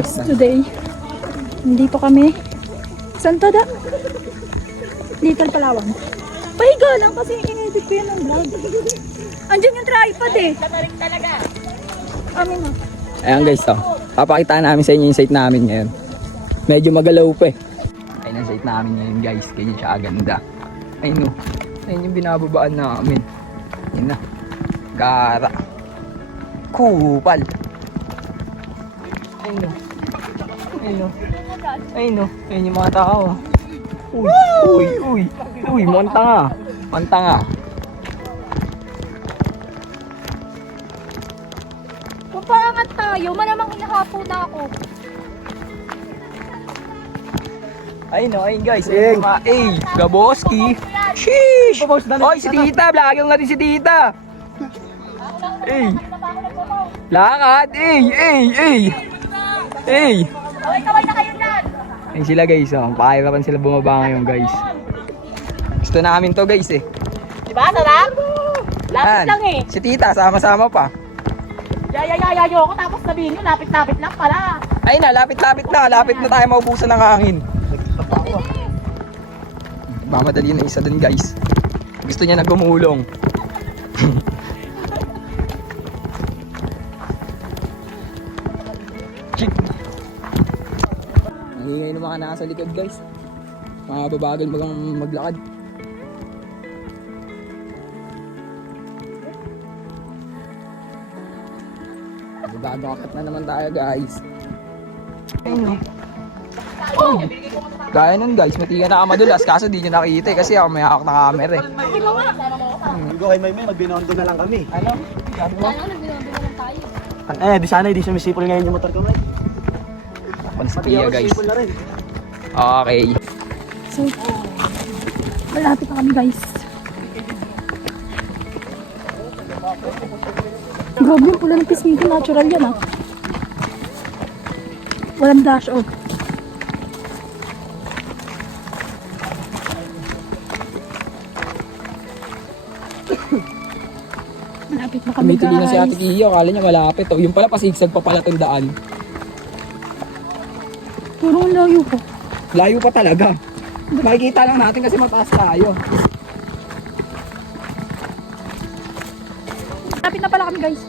guys, today nandito kami. Saan to da? Little Palawan. Pahiga lang kasi in-edit ko yan ng vlog. Andiyan yung tripod eh. Amin na. Ayan guys, papakita namin sa inyo yung site namin ngayon. Medyo magalaw pa eh. Ayun ang site namin ngayon guys, ganyan siya aganda. Ayun o, ayun yung binababaan namin. Ayun na, gara. Kupal. Ayun o. Ayun o. Ayun o. Ayun yung mga tao. Uy, montanga. Montanga. Kung paangat tayo, malamang inahapo na ako. Ayun o, ayun guys. Ayun yung mga Gaboski. Sheesh! Oy, si Tita. Vlogger natin si Tita. Lakad. Kaway na kayo dyan! Ayun sila guys, pakahirapan sila bumaba ngayon guys. Gusto namin to guys eh. Diba? Sarap? Lapit Yan. lang eh. Si Tita, sama-sama pa. Yayayayo ako tapos sabihin nyo, lapit-lapit lang pala. Ayun na, lapit-lapit na. Lapit na tayo maubusan ng hangin. Mamadali na isa dun guys. Gusto niya na gumulong. Chick. Ang ingay ng mga nasa likod guys. Mga babagal maglakad. Gagakat na naman tayo guys. Ayun o. Gaya nun guys, matiga na madulas kaso di nyo nakikita kasi ako may hawak na camera eh. Go kay Maymay, magbinondo na lang kami. Ano? Sabi mo? Di sana hindi sumisipol ngayon yung motor ko, May. Takpan si Tia guys. Sipol na rin. Okay. So, malapit na kami guys. Grabe yung pula ng pisngi, natural yan ah. Walang dash off. Malapit na kami Tumitili na si Ate guys. Kia, akala niya malapit. O, yung pala pasigsag pa pala tandaan. Puro ang layo ko. Layo pa talaga. Makikita lang natin kasi mataas tayo. Malapit na pala kami guys.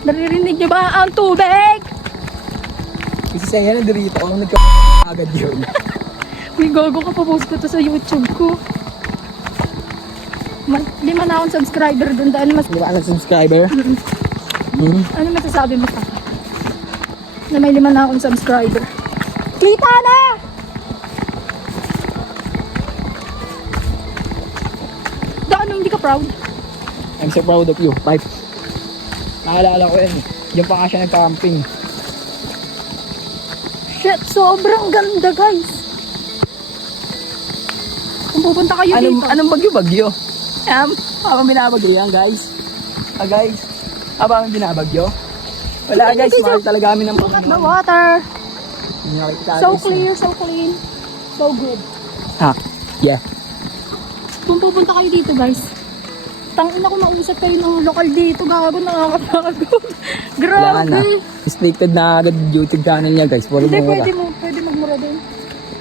Naririnig niyo ba ang tubig? Kasi sa yan, nandito ako agad yun. May gago ka pa, post ko to sa YouTube ko. 5 na akong subscriber doon. Dahil mas... Hindi ba ka subscriber? Ano masasabi mo sa akin? Na may 5 na akong subscriber. Kita na! Ano, hindi ka proud? I'm so proud of you. Type. Naalala ko yan eh. Diyan pa nga siya nag-camping. Shit, sobrang ganda guys. Kung pupunta kayo dito. Anong bagyo-bagyo? Habang binabagyo yan guys. Guys, habang binabagyo. Wala guys, mahal talaga kami ng Look at the water. So eh. clear, so clean. So good. Ha? Yeah. Kung pupunta kayo dito guys, tangin ako mausap kayo ng lokal dito. Gago, nakakapagod. Wala na. Grabe. Restricted na agad YouTube channel niya guys. Puro Hindi, mura. pwede magmura din.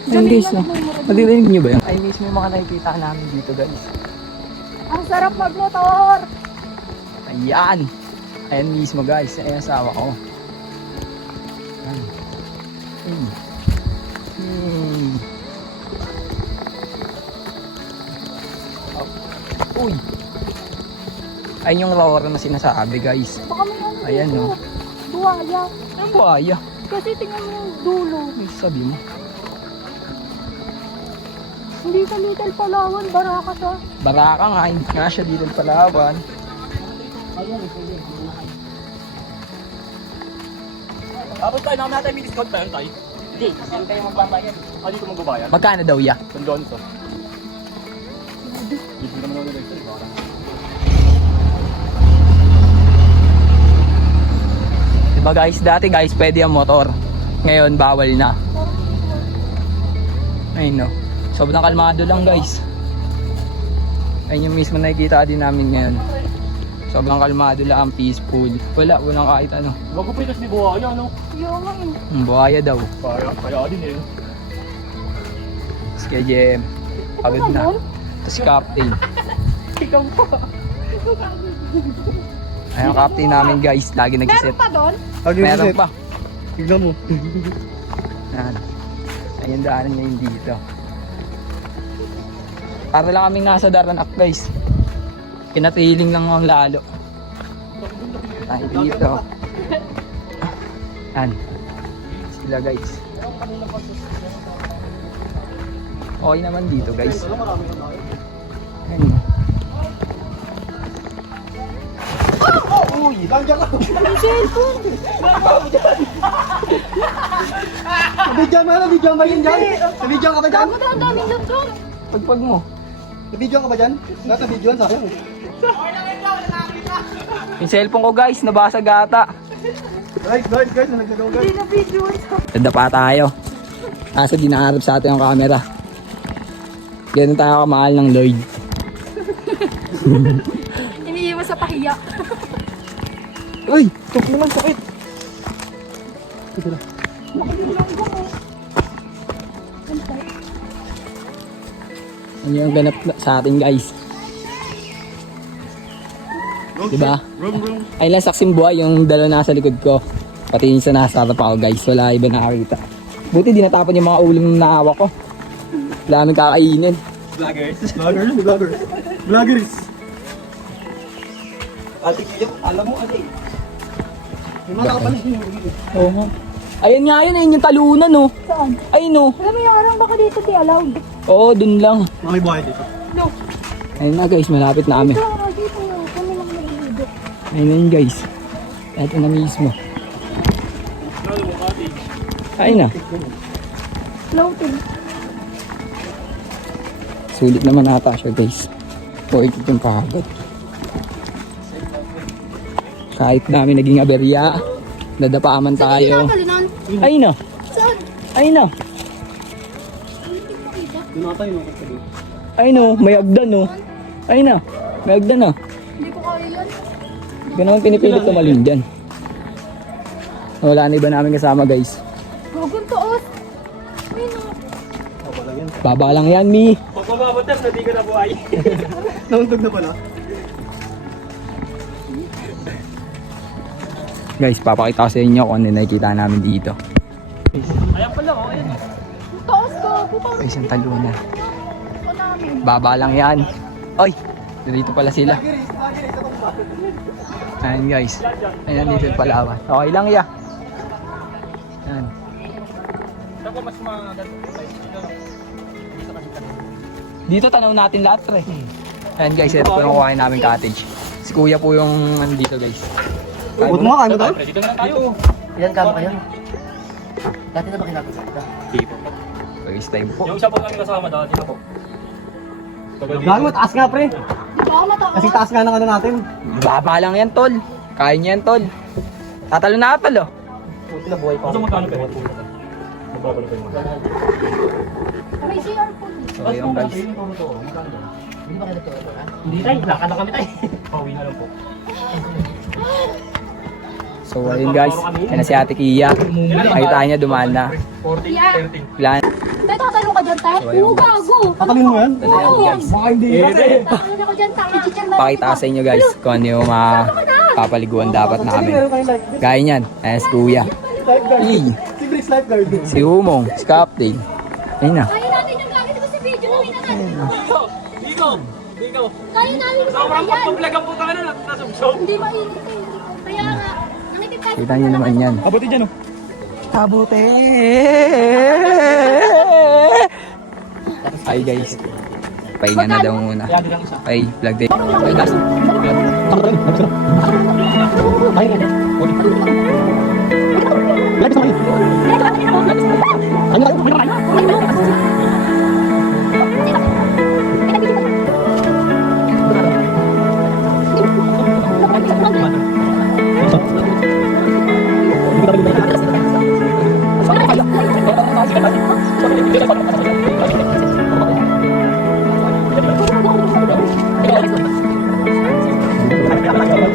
Ayun guys, no? magmura din. Maririnig niyo ba yun? Ay guys, may mga nakikita namin dito guys. Ang sarap magmotor. Ayan. Ayan mismo guys. Ayan asawa ko. Ayan. Uy. Ayun yung roar na sinasabi guys. Baka may ano Ayan, dito. no? Buwaya. Anong buhaya? Kasi tingnan mo yung dulo. May sabi mo. Hindi sa Little Palawan, baraka siya. Baraka nga. Hindi nga siya dito sa Palawan. Tapos tayo, naman natin may discount tayo tayo. Hindi, saan kayo magbabayad? Hindi ko magbabayad. Magkano daw ya? Sandon to. Hindi naman ako nila ito. Diba guys, dati guys pwede ang motor. Ngayon bawal na. Ayun no. Sobrang kalmado lang guys. Ayun yung mismo nakikita din namin ngayon. Sobrang kalmado lang, peaceful. Walang kahit ano. Magupitas ni Buhaya, no? Yung nga eh. Buhaya daw. Kaya din eh. Tapos kaya Jem, pagod na. Tapos si Captain. Ikaw pa. Ayun, Captain namin guys, lagi nagsiset. Meron pa doon? Meron pa. Tignan mo. Yan. Ayun daanan ngayon dito. Para lang kaming nasa Daranak guys. Pinatiling lang ang lalo. Ay dito. Yan. Sila guys. Okay naman dito guys. Ayun. Uy, langga ka. Ang cellphone. Nabidyan ba yun dyan? Nabidyan ka ba dyan? Dapat ang daming laptop. Pagpag mo. Nabidyan ka ba dyan? Nasa video sayang. Yung cellphone ko guys, nabasag ata. Guys, nagdadaw guys. Hindi na video. Nadapa tayo. Kaso di nakaharap sa atin ang camera. Ganun tayo kamahal ng Lloyd. Iniiwas sa pahiya. Uy! Tok naman sakit! Ano yung ganap sa atin guys? Diba? Ay lang saksing buhay yung dalawa nasa likod ko. Pati yung sa nasa harap ako guys. Wala iba nakakita. Buti di natapon yung mga ulam na hawak ko. Wala namin kakainin. Vloggers. Ate Kiyo, alam mo ano eh. May mga kapalis niyo. Oo. Ayun nga yun, ayun yung talunan oh. Saan? Ayun oh. Alam mo yung arang baka dito di allowed. Oo, dun lang. May buhay dito. No. Ayun na guys, malapit na kami. Dito kami lang naliligo. Ayun na yun guys. Ito na mismo. Ayun na. Floating. Sulit naman ata siya guys. Worth it yung pagod. Kahit namin naging aberya, nadapaaman tayo. Talinan. Ayun na. Saan? Ayun na. Dunatay no kasi. Ayun na. May agdan oh. Ayun na. May agdan na. Hindi ko kaya yan. Ganun pinipilit tumalun dyan. Wala na iba namin kasama guys. Gugong toos. Ayun na. Baba lang yan, Mi. Pag mababater, hindi ka na buhay. Nauntog na pala. Guys, papakita ko sa inyo kung ano nakikita namin dito. Ayan pala, oh. Ayan. Toos ko. Pupang. Ay, isang talunan. Ito namin. Baba lang yan. Oy, dito pala sila. Ayan guys. Ayan dito yung Palawan. Okay lang ya. Ayan. Ako mas Dito tanaw natin lahat pre. Ayan guys, ito po yung kuhain namin cottage. Si kuya po yung dito guys. Huwag mo kayo tayo? Dito na lang tayo. Ilan kamo kayo? Dati na ba kinakasakta? First time po. Yung isa po namin kasama dati na po. Gano'n mo, taas nga pre. Di ba ako mataas? Kasi taas nga ng ano natin. Baba lang yan tol. Kaya niya yan tol. Tatalo na tol oh. Buti na buhay pa. Ano magkano pa yun? Magbabalo pa yung mga. May CR po. So yun guys. Hindi ba kayo nagtuwa ha? Hindi tayo, lakad na kami tayo. Pauwi na lang po. So ayun guys. Ayan na si Ate Kia. Nakita niya dumaan na. 40, Yeah. 13. Plan. Tayo tatalong ka dyan, tayo. So, ayun, Oo, gago. Tatalin mo yan? Oo. guys. Baka hindi kasi. Tatalong ako dyan, tanga. Chichar na. Pakita ko sa inyo guys kung ano yung mga papaliguan dapat namin. Gaya niyan. Ayan si kuya. Lifeguard. Yee. Si Brice lifeguard. Si Humong. Si Captain. Ayun na. Kaya natin yung gamit ko sa video namin na natin. Ikaw! Ikaw! Kaya namin yung Sobrang yan. pagpag ang puta ka na, nasubsob. Hindi mainit eh. Kaya nga, nangitim tayo. Kita niyo naman yan. Abati dyan oh. Kabute! Hi guys. Pahinga na daw muna. Kaya lang isa. Ay, vlog day. Ay, guys. Thank you.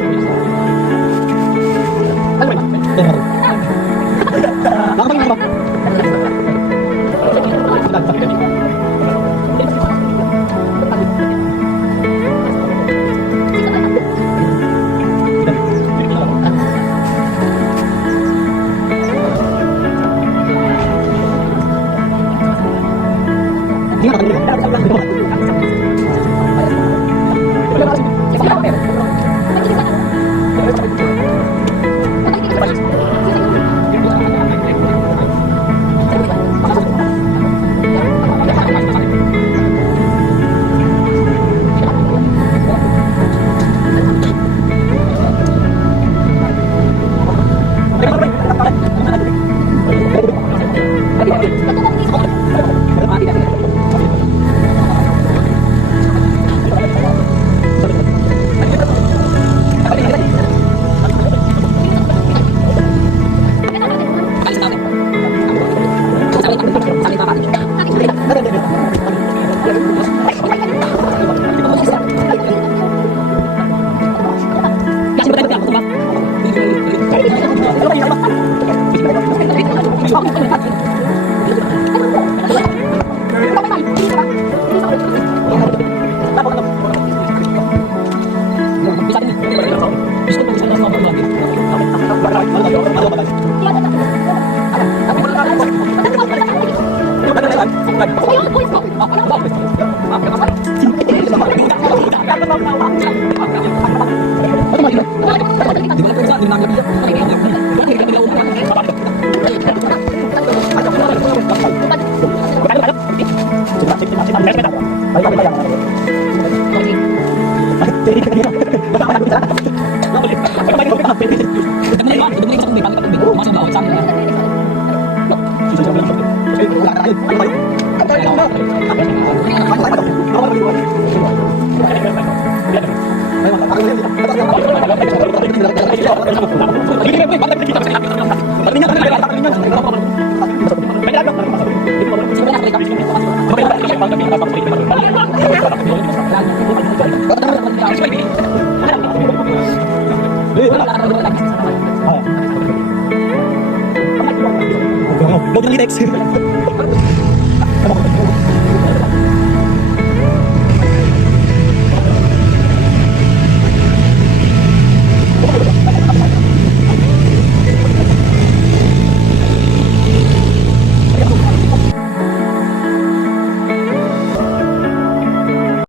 Gusto ko sa mga vlog. Huwag lang i-text.